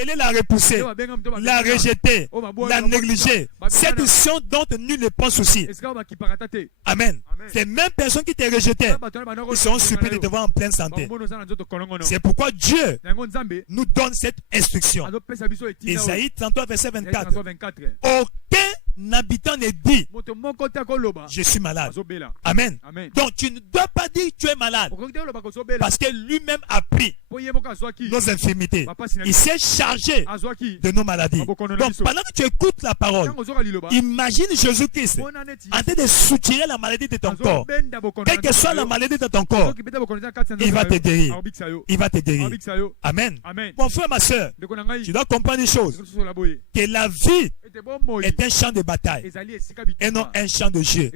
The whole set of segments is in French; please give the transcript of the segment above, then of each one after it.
appelé l'a repoussé, l'a rejeté, l'a négligé. Cette décision dont nul ne pense aussi. Amen. Ces mêmes personnes qui t'ont rejeté, ils seront surpris de te voir en pleine santé. C'est pourquoi Dieu nous donne cette instruction. Isaïe 33, verset 24. Aucun habitant ne dit je suis malade. Amen. Donc tu ne dois pas dire que tu es malade, parce que lui-même a pris nos infirmités. Il s'est chargé de nos maladies. Donc pendant que tu écoutes la parole, imagine Jésus-Christ en train de soutirer la maladie de ton corps. Quelle que soit la maladie de ton corps, il va te guérir. Il va te guérir. Amen. Mon frère, ma soeur, tu dois comprendre une chose, que la vie est un champ de bataille et non un champ de jeu.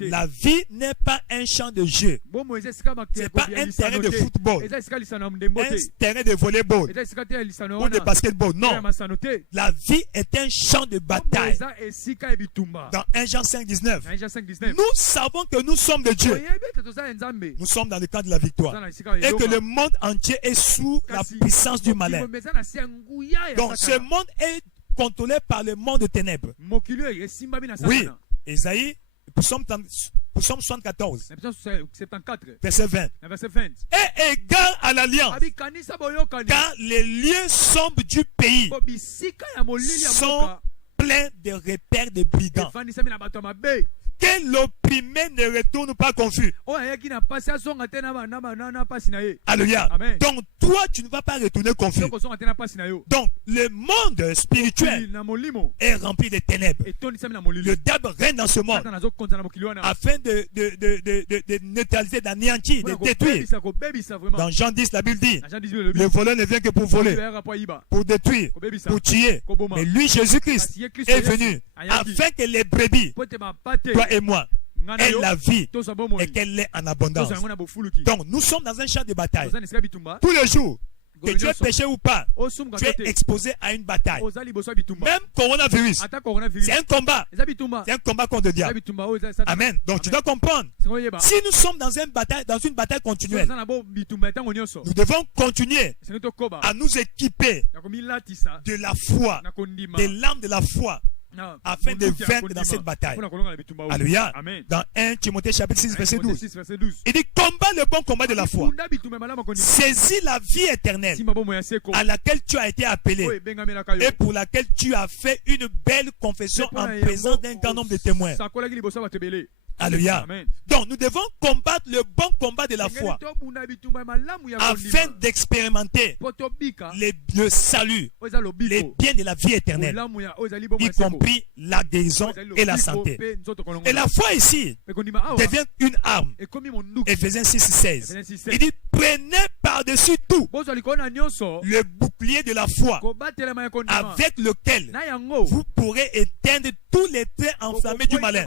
La vie n'est pas un champ de jeu. Ce n'est pas un terrain de football, un terrain de volleyball ou de basketball. Non. La vie est un champ de bataille. Dans 1 Jean 5, 19, nous savons que nous sommes de Dieu. Nous sommes dans le camp de la victoire. Et que le monde entier est sous la puissance du malin. Donc ce monde est contrôlé par le monde de ténèbres. Oui, Isaïe, Psaume 74, verset 20. Et égard à l'alliance, car les lieux sombres du pays sont pleins de repères de brigands. Que l'opprimé ne retourne pas confus. Alléluia. Donc toi, tu ne vas pas retourner confus. Donc le monde spirituel est rempli de ténèbres. Le diable règne dans ce monde afin de neutraliser, d'anéantir, de détruire. Dans Jean 10, la Bible dit, le voleur ne vient que pour voler, pour détruire, pour tuer. Mais lui, Jésus-Christ, est venu afin que les brebis, toi et moi, aient la vie et qu'elle l'ait en abondance. Donc nous sommes dans un champ de bataille. Tous les jours, que tu es péché ou pas, tu es exposé à une bataille. Même coronavirus, c'est un combat. C'est un combat contre le diable. Amen. Donc tu dois comprendre. Si nous sommes dans une bataille continuelle, nous devons continuer à nous équiper de la foi, des larmes de la foi, afin de vaincre dans cette bataille. Alléluia. Dans 1 Timothée chapitre 6 verset 12, il dit combat le bon combat de la foi, saisis la vie éternelle à laquelle tu as été appelé et pour laquelle tu as fait une belle confession en présence d'un grand nombre de témoins. Alléluia. Donc nous devons combattre le bon combat de la foi afin d'expérimenter le salut, les biens de la vie éternelle, y compris la guérison et la santé. Et la foi ici devient une arme. Éphésiens 6, 16. Il dit prenez par-dessus tout le bouclier de la foi avec lequel vous pourrez éteindre tous les traits enflammés du malin.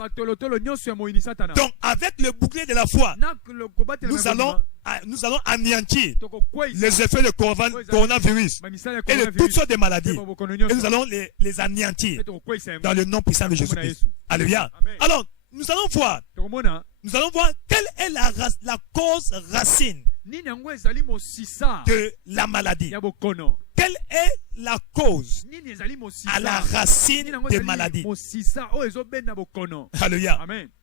Donc avec le bouclier de la foi, nous allons anéantir les effets de coronavirus et de toutes sortes de maladies. Et nous allons les anéantir dans le nom puissant de Jésus-Christ. Alléluia. Alors, nous allons voir quelle est la cause racine de la maladie. Quelle est la cause à la racine des maladies? Alléluia.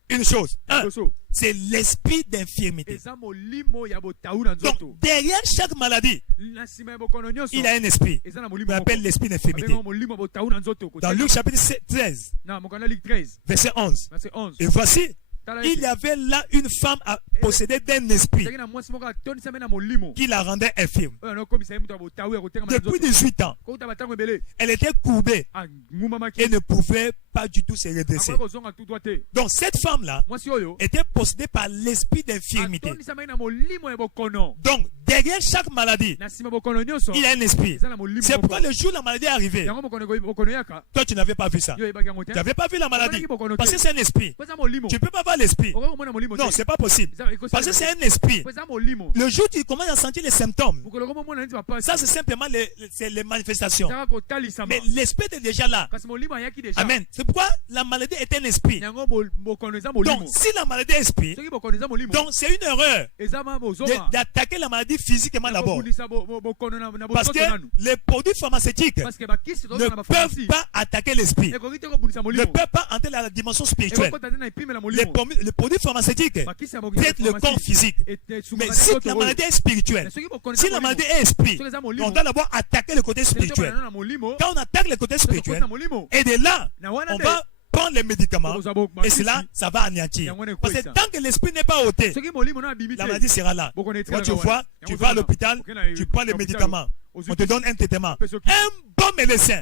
Une chose, c'est l'esprit d'infirmité. Donc, derrière chaque maladie, il a un esprit. On appelle l'esprit d'infirmité. Dans Luc chapitre 13, verset 11. Et voici, il y avait là une femme possédée d'un esprit qui la rendait infirme. Depuis 18 ans, elle était courbée et ne pouvait pas du tout se redresser. Donc cette femme-là était possédée par l'esprit d'infirmité. Donc derrière chaque maladie, il y a un esprit. C'est pourquoi le jour où la maladie est arrivée, toi tu n'avais pas vu ça. Tu n'avais pas vu la maladie parce que c'est un esprit. Tu ne peux pas voir l'esprit. Non, c'est pas possible. Parce que c'est un esprit. Le jour où tu commences à sentir les symptômes, ça c'est simplement les manifestations. Mais l'esprit est déjà là. Amen. C'est pourquoi la maladie est un esprit. Donc, si la maladie est esprit, donc c'est une erreur d'attaquer la maladie physiquement d'abord. Parce que les produits pharmaceutiques ne peuvent pas attaquer l'esprit, ne peuvent pas entrer dans la dimension spirituelle. Les produits pharmaceutiques traitent le corps physique. Mais si la maladie est spirituelle, si la maladie est esprit, on doit d'abord attaquer le côté spirituel. Quand on attaque le côté spirituel, et de là, on va prendre les médicaments et cela, ça va anéantir. Parce que tant que l'esprit n'est pas ôté, la maladie sera là. Quand tu vois, tu vas à l'hôpital, tu prends les médicaments, on te donne un traitement, un bon médecin.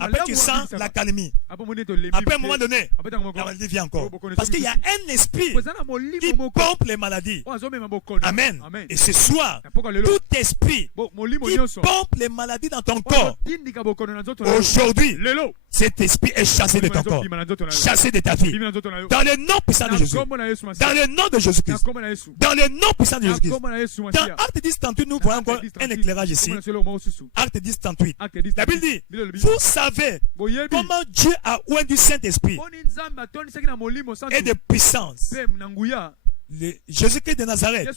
Après, tu sens la calmie. Après, à un moment donné, la maladie vient encore. Parce qu'il y a un esprit qui pompe les maladies. Amen. Et ce soir, tout esprit qui pompe les maladies dans ton corps, aujourd'hui, cet esprit est chassé de ton corps, chassé de ta vie. Dans le nom puissant de Jésus. Dans le nom de Jésus-Christ. Dans le nom puissant de Jésus-Christ. Dans Acte 10, 38, nous voyons encore un éclairage ici. Acte 10, 38. La Bible dit, vous savez comment Dieu a oint du Saint-Esprit et de puissance. Jésus-Christ de Nazareth,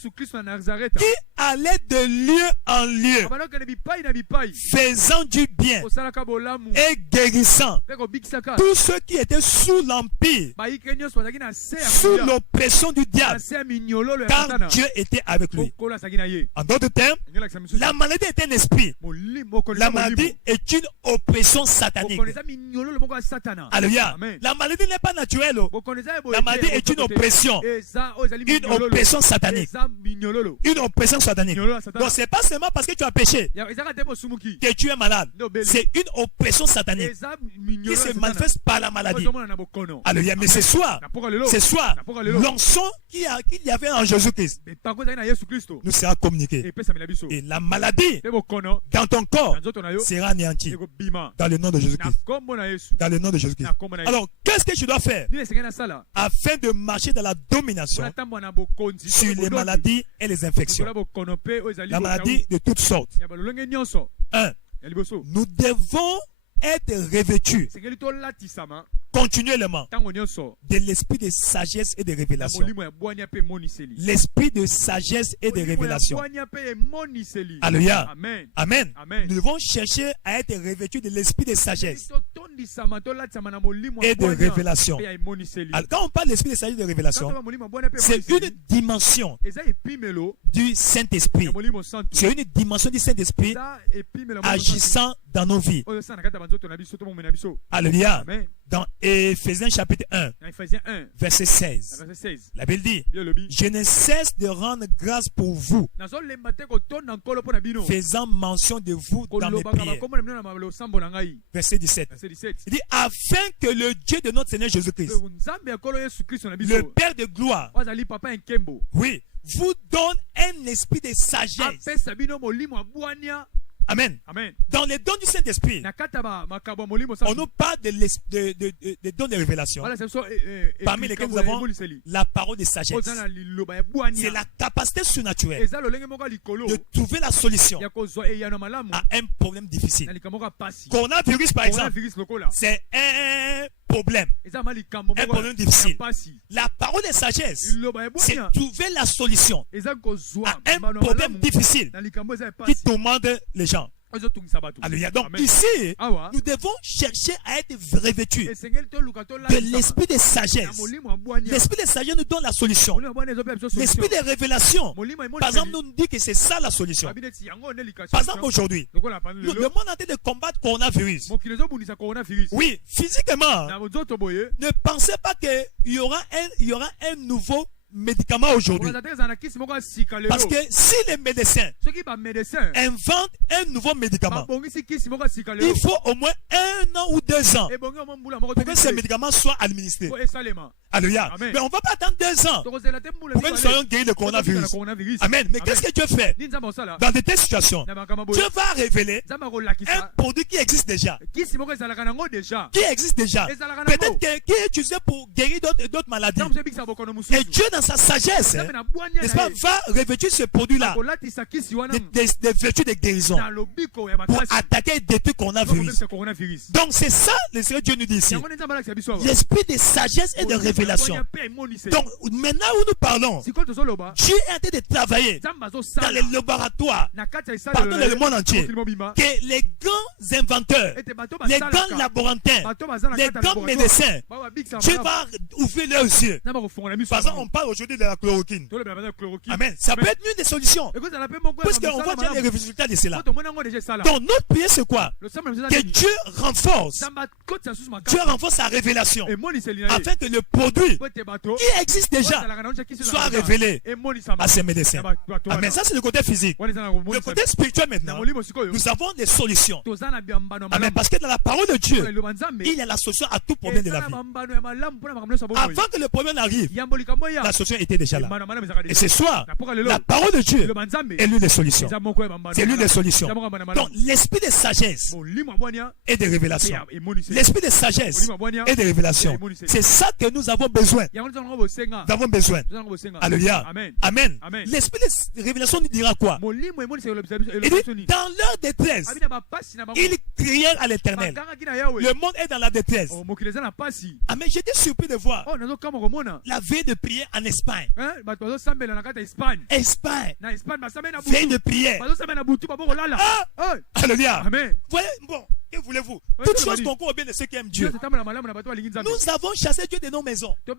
qui allait de lieu en lieu, faisant du bien et guérissant tous ceux qui étaient sous l'empire, sous l'oppression du diable, car Dieu était avec lui. En d'autres termes, la maladie est un esprit. La maladie est une oppression satanique. Alléluia. La maladie n'est pas naturelle. La maladie est une oppression. Une oppression satanique. Une oppression satanique. Donc c'est pas seulement parce que tu as péché que tu es malade. C'est une oppression satanique qui se manifeste par la maladie. Alléluia. Mais ce soir, l'onction qu'il y avait en Jésus-Christ nous sera communiqué. Et la maladie dans ton corps sera anéantie dans le nom de Jésus-Christ. Dans le nom de Jésus-Christ. Alors, qu'est-ce que je dois faire afin de marcher dans la domination sur les maladies et les infections? La maladie de toutes sortes. 1. Nous devons être revêtus continuellement de l'esprit de sagesse et de révélation. L'esprit de sagesse et de révélation. Alléluia. Amen. Nous devons chercher à être revêtus de l'esprit de sagesse et de révélation. Alors, quand on parle de l'esprit de sagesse et de révélation, c'est une dimension du Saint-Esprit. C'est une dimension du Saint-Esprit agissant dans nos vies. Alléluia. Dans Éphésiens chapitre 1, verset 16, la Bible dit, je ne cesse de rendre grâce pour vous, faisant mention de vous dans mes prières. Verset 17. Il dit, afin que le Dieu de notre Seigneur Jésus-Christ, le Père de gloire, oui, vous donne un esprit de sagesse. Amen. Dans les dons du Saint-Esprit, on nous parle des dons de révélation, parmi lesquels nous avons la parole de sagesse. C'est la capacité surnaturelle de trouver la solution à un problème difficile. Coronavirus, par exemple, c'est un problème difficile. La parole de sagesse, c'est trouver la solution à un problème difficile qui tourmente les gens. Alléluia. Donc ici, nous devons chercher à être revêtus de l'esprit de sagesse. L'esprit de sagesse nous donne la solution. L'esprit de révélation, par exemple, nous dit que c'est ça la solution. Par exemple, aujourd'hui, le monde est en train de combattre le coronavirus. Oui, physiquement, ne pensez pas qu'il y aura un nouveau médicaments aujourd'hui. Parce que si les médecins inventent un nouveau médicament, il faut au moins 1 an ou 2 ans pour que ces médicaments soient administrés. Alléluia. Mais on ne va pas attendre 2 ans pour que nous soyons guéris de coronavirus. Amen. Mais qu'est-ce que Dieu fait dans de telles situations? Dieu va révéler un produit qui existe déjà. Qui existe déjà. Peut-être qui est utilisé pour guérir d'autres maladies. Et Dieu, dans dans sa sagesse, n'est-ce pas, va revêtir ce produit-là des vertus de guérison pour attaquer et détruire le coronavirus. Donc c'est ça le Seigneur Dieu nous dit ici. L'esprit de sagesse et de révélation. Donc maintenant où nous parlons, Dieu est en train de travailler dans les laboratoires partout dans le monde entier, que les grands inventeurs, les grands laborantins, les grands médecins, Dieu va ouvrir leurs yeux. Par exemple, on parle aujourd'hui de la chloroquine. Amen. Ça peut être une des solutions. Puisqu'on voit déjà les résultats de cela. Donc notre prière c'est quoi? Que Dieu renforce sa révélation afin que le produit qui existe déjà soit révélé à ces médecins. Amen. Ça c'est le côté physique. Le côté spirituel maintenant, nous avons des solutions. Amen. Parce que dans la parole de Dieu, il y a la solution à tout problème de la vie. Avant que le problème arrive, la solution était déjà là. Et ce soir, la parole de Dieu est l'une des solutions. C'est l'une des solutions. Donc l'esprit de sagesse et de révélation. L'esprit de sagesse et de révélation. C'est ça que nous avons besoin. Nous avons besoin. Alléluia. Amen. L'esprit de révélation nous dira quoi? Il dit, dans leur détresse, ils crièrent à l'Éternel. Le monde est dans la détresse. Amen. J'étais surpris de voir la veille de prière en Espagne. Espagne. Veille de prière. Ah! Alléluia. Amen. Bon. Que voulez-vous? Toutes choses concourent au bien de ceux qui aiment Dieu. Nous avons chassé Dieu de nos maisons. Nous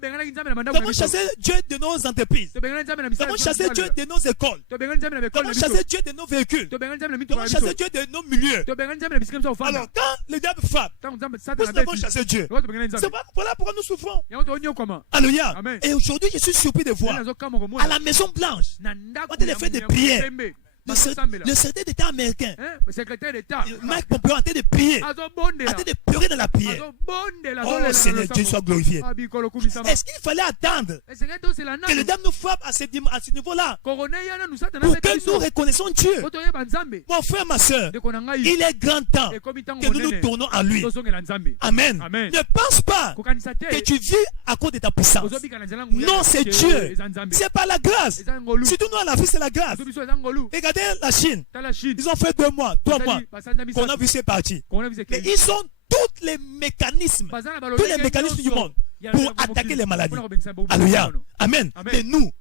avons chassé Dieu de nos entreprises. Nous avons chassé Dieu de nos écoles. Nous avons chassé Dieu de nos véhicules. Nous avons chassé Dieu de nos milieux. Alors, quand le diable frappe, nous avons chassé Dieu. Voilà pourquoi nous souffrons. Alléluia. Et aujourd'hui, je suis surpris de voir à la Maison Blanche, on a fait des prières. Le secrétaire d'État américain, Mike Pompeo, en train de prier, en train de pleurer dans la prière. Oh Seigneur, Dieu soit glorifié. Est-ce qu'il fallait attendre que le diable nous frappe à ce niveau-là pour que nous reconnaissons Dieu? Mon frère, ma soeur, il est grand temps que nous nous tournons à lui. Amen. Ne pense pas que tu vis à cause de ta puissance. Non, c'est Dieu. C'est pas la grâce. Surtout nous en Afrique, c'est la grâce. Regardez la Chine. Ils ont fait 2 mois, 3 mois. Qu'on a vu c'est parti. Mais ils ont tous les mécanismes du monde pour attaquer les maladies. Alléluia. Amen. Mais nous,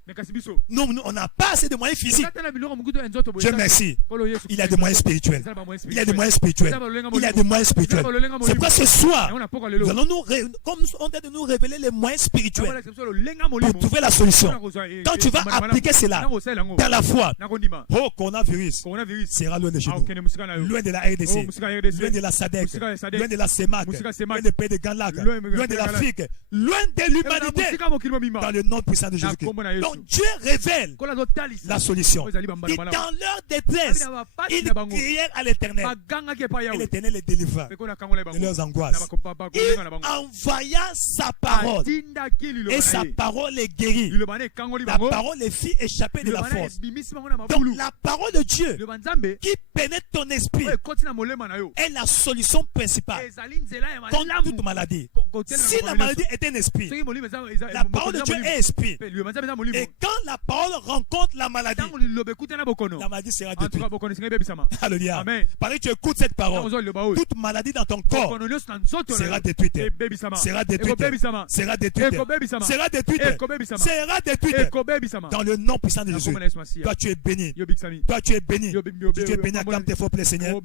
on n'a pas assez de moyens physiques. Dieu merci. Il y a des moyens spirituels. Il y a des moyens spirituels. Il y a des moyens spirituels. C'est pourquoi ce soir, nous allons comme on est de nous révéler les moyens spirituels pour trouver la solution. Quand tu vas appliquer cela dans la foi, oh, coronavirus sera loin de chez nous. Loin de la RDC, loin de la SADC, loin de la CEMAC, loin des pays de Ganlag, loin de l'Afrique, loin de l'humanité, dans le nom puissant de Jésus-Christ. Donc Dieu révèle la solution. Et dans leur détresse, ils crièrent à l'Éternel. Et l'Éternel les délivra de leurs angoisses. Il envoya sa parole. Et sa parole les guérit. La parole les fit échapper de la force. Donc la parole de Dieu qui pénètre ton esprit est la solution principale contre toute maladie. Si la maladie est un esprit, la parole de Dieu est esprit. Et quand la parole rencontre la maladie sera détruite. Alléluia. Pareil, tu écoutes cette parole. Toute maladie dans ton corps sera détruite. Sera détruite. Sera détruite. Sera détruite. Sera détruite. Dans le nom puissant de Jésus. Toi, tu es béni. Toi, tu es béni. Tu es béni. Acclame tes faux plaies, Seigneur.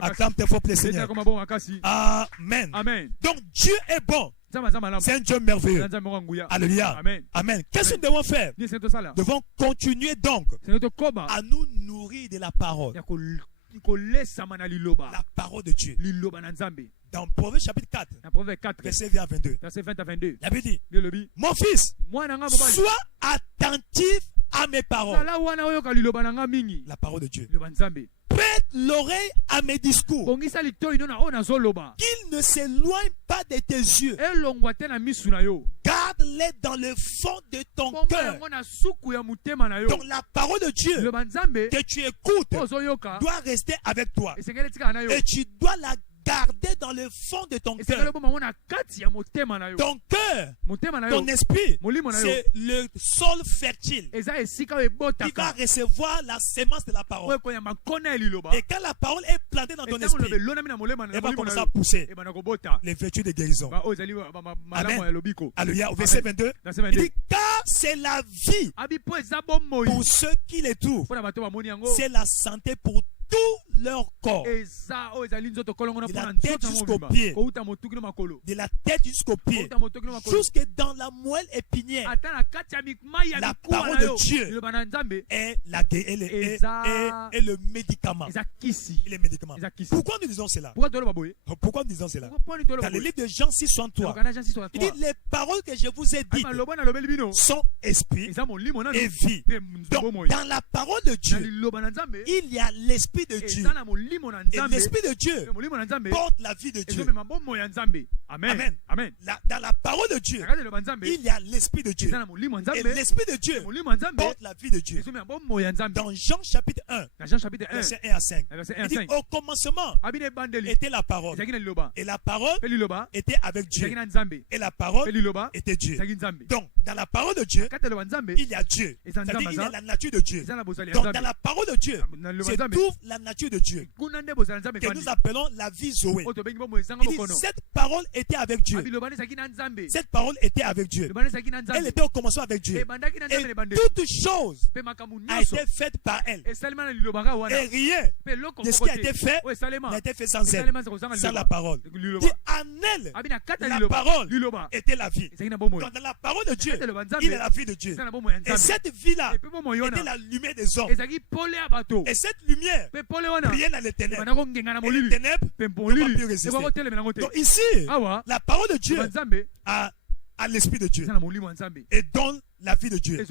Acclame tes faux plaies, Seigneur. Amen. Donc, Dieu est bon. C'est un Dieu merveilleux. Alléluia. Amen. Qu'est-ce que nous devons faire? Nous devons continuer donc à nous nourrir de la parole. La parole de Dieu. Dans Proverbe chapitre 4, verset 20 à 22. La Bible dit, mon fils, sois attentif à mes paroles. La parole de Dieu. Prête l'oreille à mes discours. Qu'il ne s'éloigne pas de tes yeux. Garde-les dans le fond de ton cœur. Donc la parole de Dieu que tu écoutes doit rester avec toi. Et tu dois la garder dans le fond de ton cœur. Ton cœur, ton esprit, c'est le sol fertile. Il va recevoir la sémence de la parole. Et quand la parole est plantée dans ton esprit, elle va commencer à pousser les vertus de guérison. Amen. Alléluia. Au verset 22, il dit, car c'est la vie pour ceux qui les trouvent. C'est la santé pour tout leur corps. De la tête jusqu'au pied. De la tête jusqu'au pied. Jusque dans la moelle épinière. La parole de Dieu est le médicament. Et les médicaments. Pourquoi nous disons cela? Pourquoi nous disons cela? Dans le livre de Jean 6:63, il dit, les paroles que je vous ai dites sont esprit et vie. Donc, dans la parole de Dieu, il y a l'esprit de Dieu. Et l'esprit de Dieu porte la vie de Dieu. Amen. Amen. Dans la parole de Dieu, il y a l'esprit de Dieu. Et l'esprit de Dieu porte la vie de Dieu. Dans Jean chapitre 1, verset 1 à 5, il dit, au commencement était la parole. Et la parole était avec Dieu. Et la parole était Dieu. Donc, dans la parole de Dieu, il y a Dieu. C'est-à-dire qu'il y a la nature de Dieu. Donc, dans la parole de Dieu, c'est tout la nature de Dieu que nous appelons la vie Zoé. Il dit, cette parole était avec Dieu. Cette parole était avec Dieu. Elle était au commencement avec Dieu. Et toute chose a été faite par elle. Et rien de ce qui a été fait n'a été fait sans elle, sans la parole. Et en elle, la parole était la vie. Donc dans la parole de Dieu, il est la vie de Dieu. Et cette vie-là était la lumière des hommes. Et cette lumière brillait dans les ténèbres. Et les ténèbres n'ont pas pu résister. Donc ici, la parole de Dieu a l'esprit de Dieu et donne la vie de Dieu.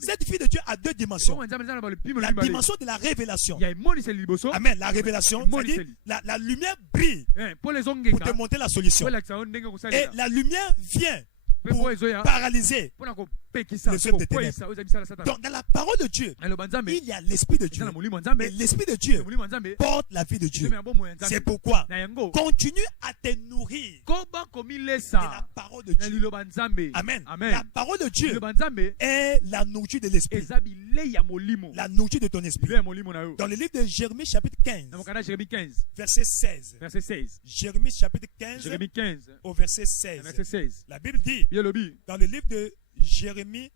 Cette vie de Dieu a deux dimensions. La dimension de la révélation. Amen. La révélation, c'est-à-dire la lumière brille pour te montrer la solution. Et la lumière vient pour paralyser les œuvres des ténèbres. Donc dans la parole de Dieu, il y a l'esprit de Dieu. Et l'esprit de Dieu porte la vie de Dieu. C'est pourquoi continue à te nourrir de la parole de Dieu. Amen. La parole de Dieu est la nourriture de l'esprit. La nourriture de ton esprit. Dans le livre de Jérémie chapitre 15, verset 16. Jérémie chapitre 15, au verset 16. La Bible dit, dans le livre de Jérémie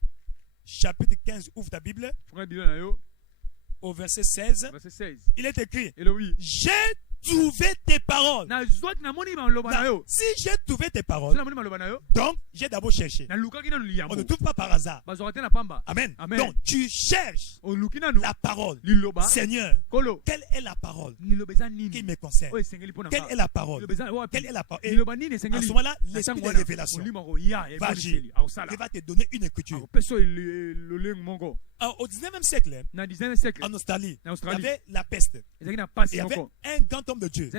chapitre 15, ouvre ta Bible, au verset 16, il est écrit, j'ai trouvé tes paroles. Si j'ai trouvé tes paroles, donc j'ai d'abord cherché. On ne trouve pas par hasard. Amen. Donc tu cherches la parole. Seigneur, quelle est la parole qui me concerne? Quelle est la parole? Quelle est la parole? Et en ce moment-là, l'esprit de révélation va agir. Il va te donner une écriture. Au 19e siècle, en Australie, il y avait la peste. Il y avait un grand homme de Dieu,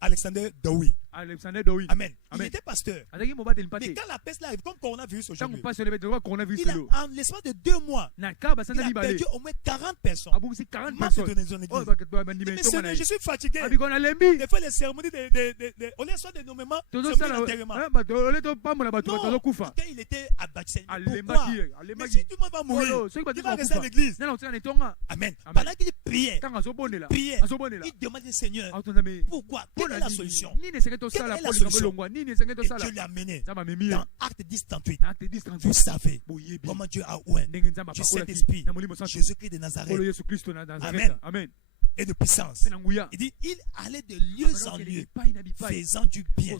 Alexander Dowie. Amen. Il était pasteur. Mais quand la peste arrive, comme coronavirus aujourd'hui, en l'espace de 2 mois, il a perdu au moins 40 personnes. Mais Seigneur, je suis fatigué. Des fois, les cérémonies on les soit des nomméments, d'enterrement. Non, quand il était abattu, pourquoi? Mais si tout le monde va mourir, il va rester à l'église. Amen. Pendant qu'il priait, il demandait Seigneur, pourquoi? Quelle est la solution? Quelle est la solution? Et Dieu l'a amené dans Acte 10:38. Vous savez comment Dieu a oint du Saint-Esprit, Jésus-Christ de Nazareth. Amen. Et de puissance. Il dit, il allait de lieu en lieu, faisant du bien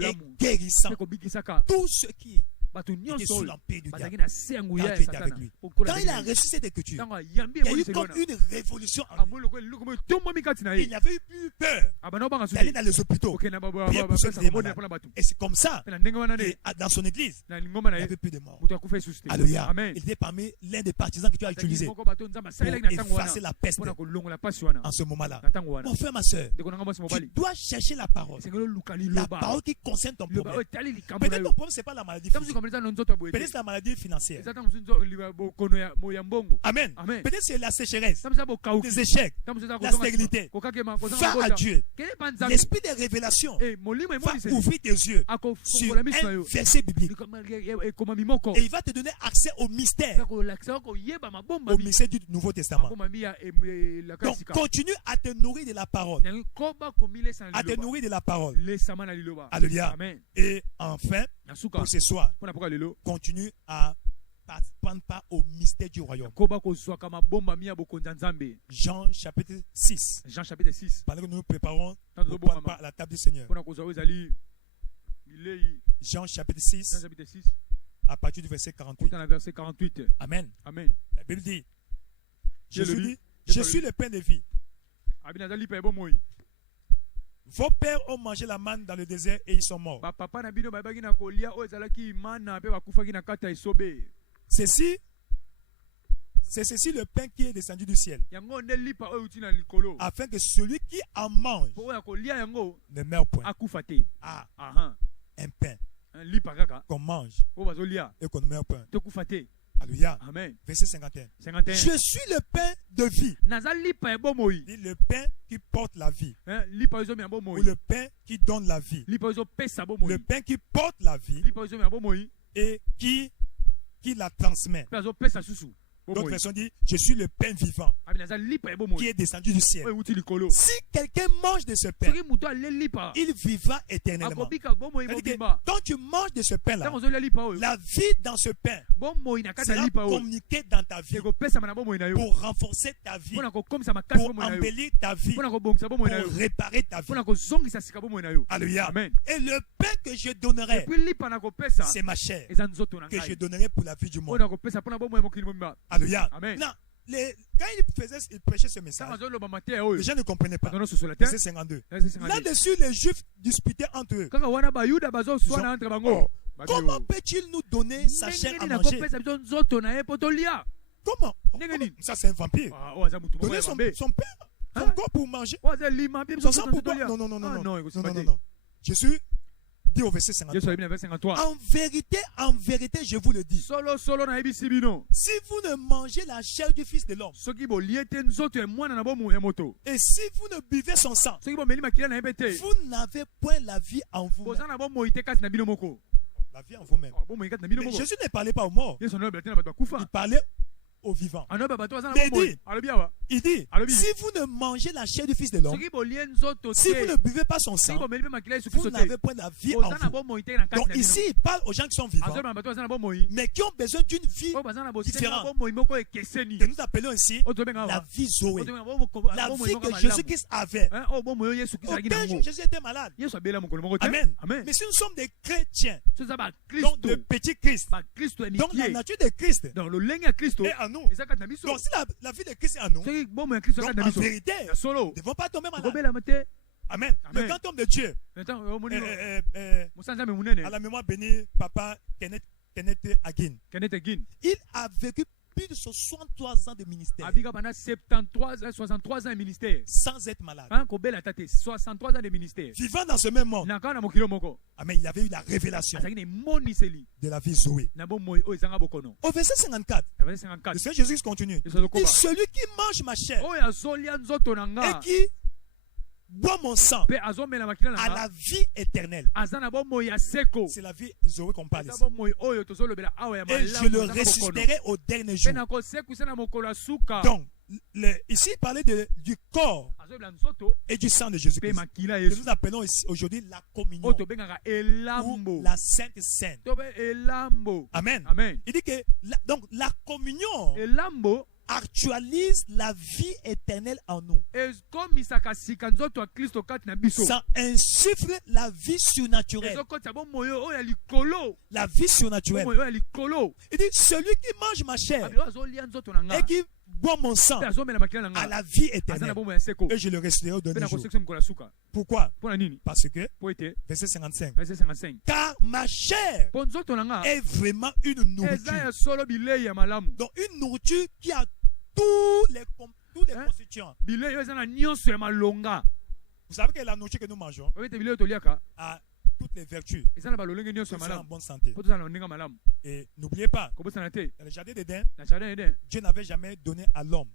et guérissant tous ceux qui était sous l'empire du diable. Car Dieu était avec lui. Quand il a reçu cette écriture, il y a eu comme une révolution en lui. Il n'avait plus peur d'aller dans les hôpitaux, prier pour ceux qui étaient malades. Et c'est comme ça que dans son église, il n'y avait plus de morts. Alléluia. Il était parmi l'un des partisans que tu as utilisé pour effacer la peste en ce moment-là. Mon frère, ma soeur, tu dois chercher la parole. La parole qui concerne ton problème. Peut-être ton problème, ce n'est pas la maladie physique. Peut-être la maladie financière. Amen. Peut-être c'est la sécheresse, les échecs, la stérilité. Va à Dieu. L'esprit des révélations va ouvrir tes yeux sur un verset biblique. Et il va te donner accès au mystère du Nouveau Testament. Donc continue à te nourrir de la parole. À te nourrir de la parole. Alléluia. Et enfin, pour ce soir, continue à prendre part au mystère du royaume. Jean chapitre 6. Pendant que nous nous préparons pour prendre part à la table du Seigneur. Jean chapitre 6. À partir du verset 48. Amen. La Bible dit, Jésus dit, je suis le pain de vie. Vos pères ont mangé la manne dans le désert et ils sont morts. C'est ceci le pain qui est descendu du ciel, afin que celui qui en mange ne meure point. Un pain qu'on mange et qu'on ne meurt point. Alléluia. Amen. Verset 51. Je suis le pain de vie. Dit le pain qui porte la vie. Ou le pain qui donne la vie. Le pain qui porte la vie et qui la transmet. D'autres versions disent, je suis le pain vivant qui est descendu du ciel. Si quelqu'un mange de ce pain, il vivra éternellement. Quand tu manges de ce pain-là, la vie dans ce pain sera communiquée dans ta vie pour renforcer ta vie, pour embellir ta vie, pour réparer ta vie. Alléluia. Et le pain que je donnerai, c'est ma chair que je donnerai pour la vie du monde. Alléluia. Non, quand il prêchait ce message, les gens ne comprenaient pas. Verset 52. Là-dessus, les Juifs disputaient entre eux. Comment peut-il nous donner sa chair à manger? Comment? Ça, c'est un vampire. Donner son père, son corps pour manger. Son sang pour boire. Non. Jésus dit au verset 53. En vérité, je vous le dis. Si vous ne mangez la chair du Fils de l'homme, et si vous ne buvez son sang, vous n'avez point la vie en vous. La vie en vous-même. Mais Jésus ne parlait pas aux morts. Il parlait aux vivants. Il dit, si vous ne mangez la chair du Fils de l'homme, si vous ne buvez pas son sang, vous n'avez point la vie en vous. Donc ici, il parle aux gens qui sont vivants, mais qui ont besoin d'une vie différente, que nous appelons ici la vie Zoé. La vie que Jésus-Christ avait. Aucun jour, Jésus était malade. Amen. Mais si nous sommes des chrétiens, donc de petits Christ, donc la nature de Christ est en nous. Donc si la vie de Christ est en nous, donc en vérité, nous ne devons pas tomber malades. Amen. Le grand homme de Dieu, à la mémoire bénie, papa Kenneth Hagin, il a vécu plus de 63 ans de ministère. 63 ans de ministère. Sans être malade. 63 ans de ministère. Vivant dans ce même monde. Amen. Il avait eu la révélation de la vie Zoé. Au verset 54, le Seigneur Jésus continue. Il dit, celui qui mange ma chair et qui boit mon sang a la vie éternelle. C'est la vie Zoé qu'on parle ici. Et je le ressusciterai au dernier jour. Donc, ici, il parlait du corps et du sang de Jésus-Christ, que nous appelons aujourd'hui la communion ou la Sainte Seine. Amen. Il dit que la communion actualise la vie éternelle en nous. Ça insuffle la vie surnaturelle. La vie surnaturelle. Il dit, celui qui mange ma chair et qui boit mon sang à la vie éternelle, et je le resterai au dernier jour. Pourquoi? Parce que, verset 55, car ma chair est vraiment une nourriture. Donc une nourriture qui a tous les constituants. Vous savez que la nourriture que nous mangeons toutes les vertus. Nous sommes en bonne santé. Et n'oubliez pas, dans le jardin d'Éden, Dieu n'avait jamais donné à l'homme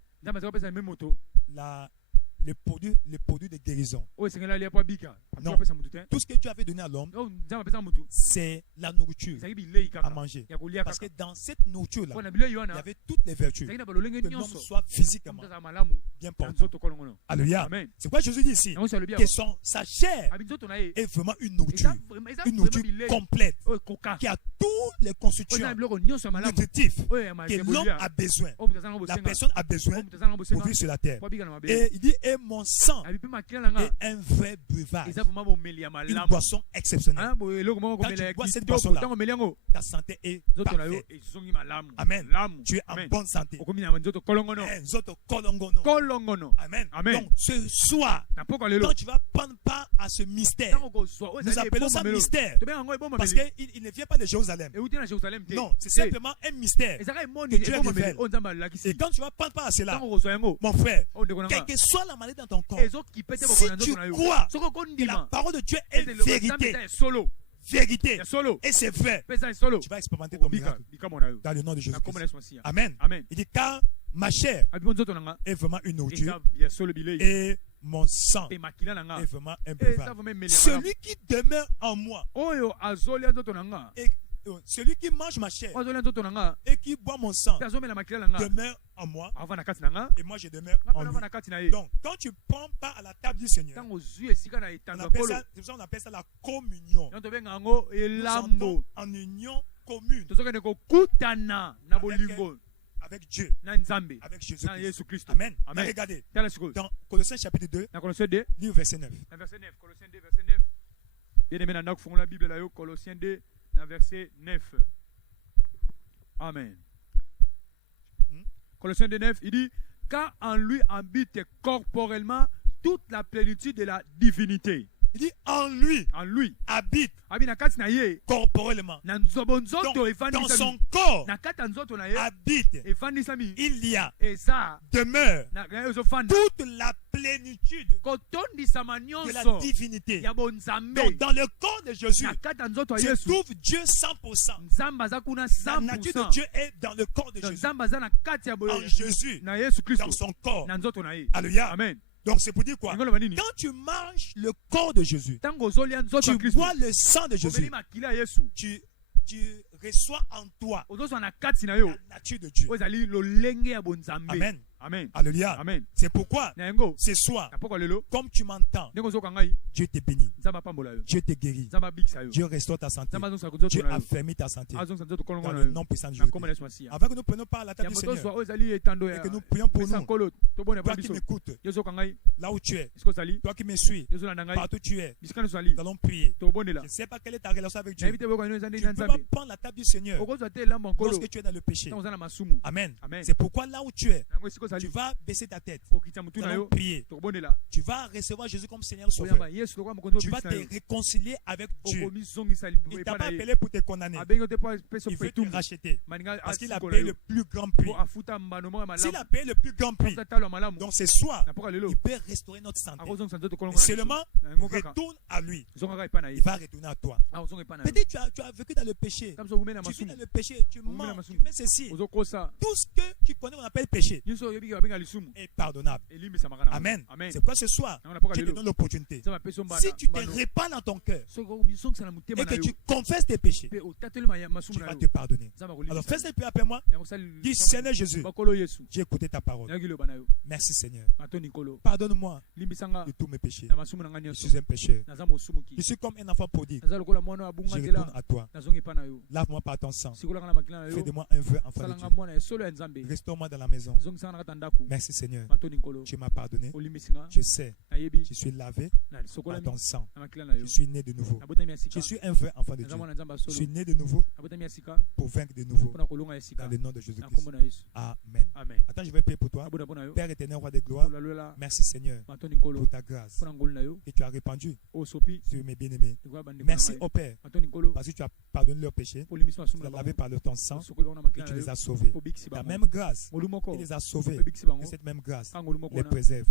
le produit de guérison. Non. Tout ce que Dieu avait donné à l'homme, c'est la nourriture à manger. Parce que dans cette nourriture-là, il y avait toutes les vertus. Que l'homme soit physiquement bien portant. Alléluia. C'est quoi Jésus dit ici? Que sa chair est vraiment une nourriture complète, qui a tous les constituants nutritifs que l'homme a besoin. La personne a besoin pour vivre sur la terre. Et il dit, et mon sang est un vrai breuvage, une boisson exceptionnelle. Quand tu bois cette boisson-là, ta santé est parfaite. Amen. Tu es en bonne santé. Amen. Donc ce soir, quand tu vas prendre part à ce mystère, nous appelons ça mystère parce qu'il ne vient pas de Jérusalem. Non, c'est simplement un mystère que Dieu révèle. Et quand tu vas prendre part à cela, mon frère, quelle que soit la maladie dans ton corps, si tu crois que la parole de Dieu est vérité, et c'est vrai, tu vas expérimenter ton miracle dans le nom de Jésus-Christ. Amen. Il dit, car ma chair est vraiment une nourriture et mon sang est vraiment un breuvage. Celui qui demeure en moi et celui qui mange ma chair et qui boit mon sang demeure en moi et moi je demeure en lui. Donc quand tu prends part à la table du Seigneur, on appelle ça la communion. Nous sommes en union commune avec Dieu, avec Jésus-Christ. Amen. Regardez, dans Colossiens chapitre 2, livre verset 9. Colossiens 2, verset 9. Bien-aimé, nous avons la Bible là, Colossiens 2, verset 9. Amen. Colossiens 2, 9, il dit, car en lui habite corporellement toute la plénitude de la divinité. Il dit en lui habite corporellement. Donc, dans son corps habite, il y a demeure toute la plénitude de la divinité. Donc dans le corps de Jésus se trouve Dieu 100%. La nature de Dieu est dans le corps de Jésus. En Jésus, dans son corps. Alléluia. Amen. Donc c'est pour dire quoi? Quand tu manges le corps de Jésus, tu bois le sang de Jésus, tu reçois en toi la nature de Dieu. Amen. Amen. Alléluia. Amen. C'est pourquoi ce soir, comme tu m'entends, Dieu te bénit, Dieu te guérit, Dieu restaure ta santé, Dieu affermit ta santé dans le nom puissant de Jésus. Avant que nous prenions part à la table du Seigneur et que nous prions pour nous, toi qui m'écoutes, là où tu es, toi qui me suis, partout où tu es, nous allons prier. Je ne sais pas quelle est ta relation avec Dieu. Tu ne peux pas prendre la table du Seigneur lorsque tu es dans le péché. Amen. C'est pourquoi là où tu es, tu vas baisser ta tête. Nous allons prier. Tu vas recevoir Jésus comme Seigneur Sauveur. Tu vas te réconcilier avec Dieu. Il ne t'a pas appelé pour te condamner. Il veut te racheter. Parce qu'il a payé le plus grand prix. S'il a payé le plus grand prix, donc ce soir, il peut restaurer notre santé. Seulement, retourne à lui. Il va retourner à toi. Peut-être tu as vécu dans le péché. Tu vis dans le péché. Tu mens. Tu fais ceci. Tout ce que tu connais, on appelle péché, est pardonnable. Amen. C'est pourquoi ce soir, tu te donnes l'opportunité. Si tu te répands dans ton cœur et que tu confesses tes péchés, tu vas te pardonner. Alors fais cette prière après moi. Dis, Seigneur Jésus, j'ai écouté ta parole. Merci Seigneur. Pardonne-moi de tous mes péchés. Je suis un pécheur. Je suis comme un enfant prodigue. Je retourne à toi. Lave-moi par ton sang. Fais de moi un vrai enfant de Dieu. Restaure-moi dans la maison. Merci Seigneur. Tu m'as pardonné. Je sais. Je suis lavé par ton sang. Je suis né de nouveau. Je suis un vrai enfant de Dieu. Je suis né de nouveau pour vaincre de nouveau. Dans le nom de Jésus-Christ. Amen. Attends, je vais prier pour toi. Père éternel, roi de gloire. Merci Seigneur pour ta grâce que tu as répandue sur mes bien-aimés. Merci au Père parce que tu as pardonné leurs péchés. Tu les as lavés par ton sang et tu les as sauvés. Ta même grâce qui les a sauvés, et cette même grâce les préserve.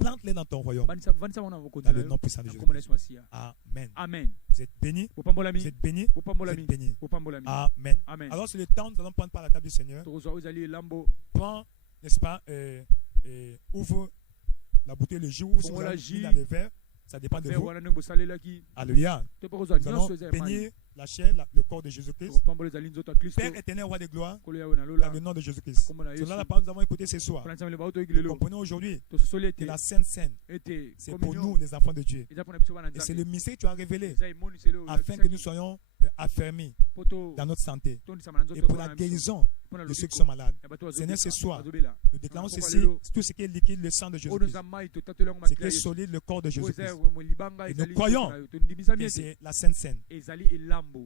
Plante-les dans ton royaume Dans le nom puissant de Jésus. Amen. Amen. Vous êtes bénis. Vous êtes bénis. Vous êtes bénis. Amen. Alors c'est le temps, nous allons prendre par la table du Seigneur. Prends, n'est-ce pas, ouvre la bouteille le jour, si vous avez mis dans les verres. Ça dépend de vous. Alléluia. Nous allons bénir la chair, le corps de Jésus-Christ. Père éternel, roi de gloire, dans le nom de Jésus-Christ. Cela la parole que nous avons écoutée ce soir. Nous comprenons aujourd'hui que la Sainte Seine, c'est pour nous, les enfants de Dieu. Et c'est le mystère que tu as révélé afin que nous soyons affermis dans notre santé et pour la guérison de ceux qui sont malades. Seigneur, ce soir, nous déclarons ceci, tout ce qui est liquide, le sang de Jésus-Christ. Ce qui est solide, le corps de Jésus-Christ. Et nous croyons que c'est la Sainte Seine.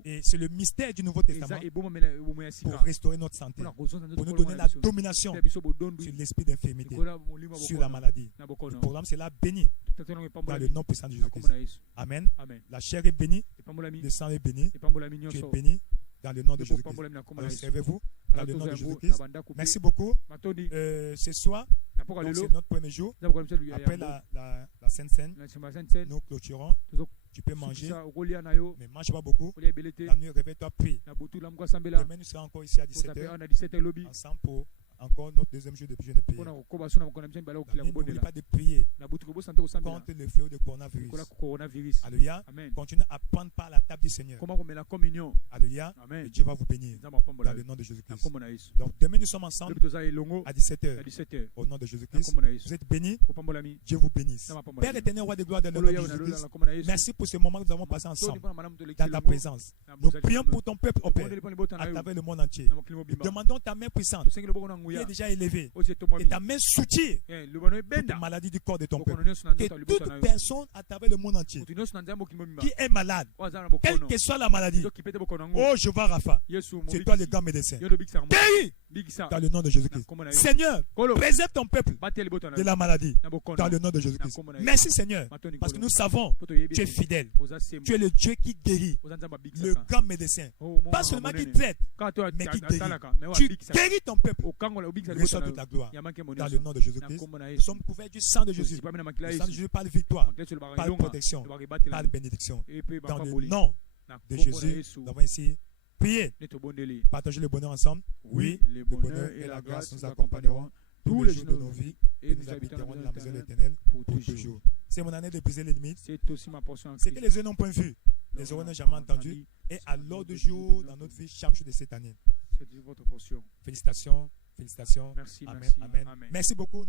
Et c'est le mystère du Nouveau Testament pour restaurer notre santé, pour nous donner la domination sur l'esprit d'infirmité, sur la maladie. Le programme, c'est là béni dans le nom puissant de Jésus-Christ. Amen. La chair est bénie, le sang est béni, tu es béni dans le nom de Jésus-Christ. Servez-vous dans le nom de Jésus-Christ. Merci beaucoup. Ce soir, c'est notre premier jour. Après la Sainte Seine, nous clôturons. Tu peux manger, mais mange pas beaucoup. La nuit, réveille-toi, prie. Demain, nous serons encore ici à 17h, ensemble pour encore notre deuxième jour de jeûne et prière. N'oublie pas de prier contre le fléau de coronavirus. Alléluia. Continuez à prendre par la table du Seigneur. Alléluia. Et Dieu va vous bénir dans le nom de Jésus-Christ. Donc demain, nous sommes ensemble à 17h. Au nom de Jésus-Christ. Vous êtes bénis. Dieu vous bénisse. Père éternel, roi de gloire, dans le nom de Jésus-Christ. Merci pour ce moment que nous avons passé ensemble dans ta présence. Nous prions pour ton peuple, au Père, à travers le monde entier. Nous demandons ta main puissante qui est déjà élevée et ta main soutient toute maladie du corps de ton peuple. Que toute personne à travers le monde entier qui est malade, quelle que soit la maladie, oh Jéhovah Rapha, c'est toi le grand médecin. Guéris dans le nom de Jésus-Christ. Seigneur, préserve ton peuple de la maladie dans le nom de Jésus-Christ. Merci Seigneur, parce que nous savons que tu es fidèle. Tu es le Dieu qui guérit, le grand médecin. Pas seulement qui traite, mais qui guérit. Tu guéris ton peuple. Reçois toute la gloire dans le nom de Jésus-Christ. Nous sommes couverts du sang de Jésus. Le sang de Jésus parle de victoire, parle de protection, parle de bénédiction. Dans le nom de Jésus, nous avons ici prié. Partagez le bonheur ensemble. Oui, le bonheur et la grâce nous accompagneront tous les jours de nos vies et nous habiterons dans la maison de l'Éternel pour toujours. C'est mon année de briser les limites. C'est aussi ma portion. C'est que les yeux n'ont point vu, les oreilles n'ont jamais entendu. Et à l'ordre du jour dans notre vie, chaque jour de cette année. C'est votre portion. Félicitations. Félicitations. Merci, amen, merci, amen. Merci beaucoup.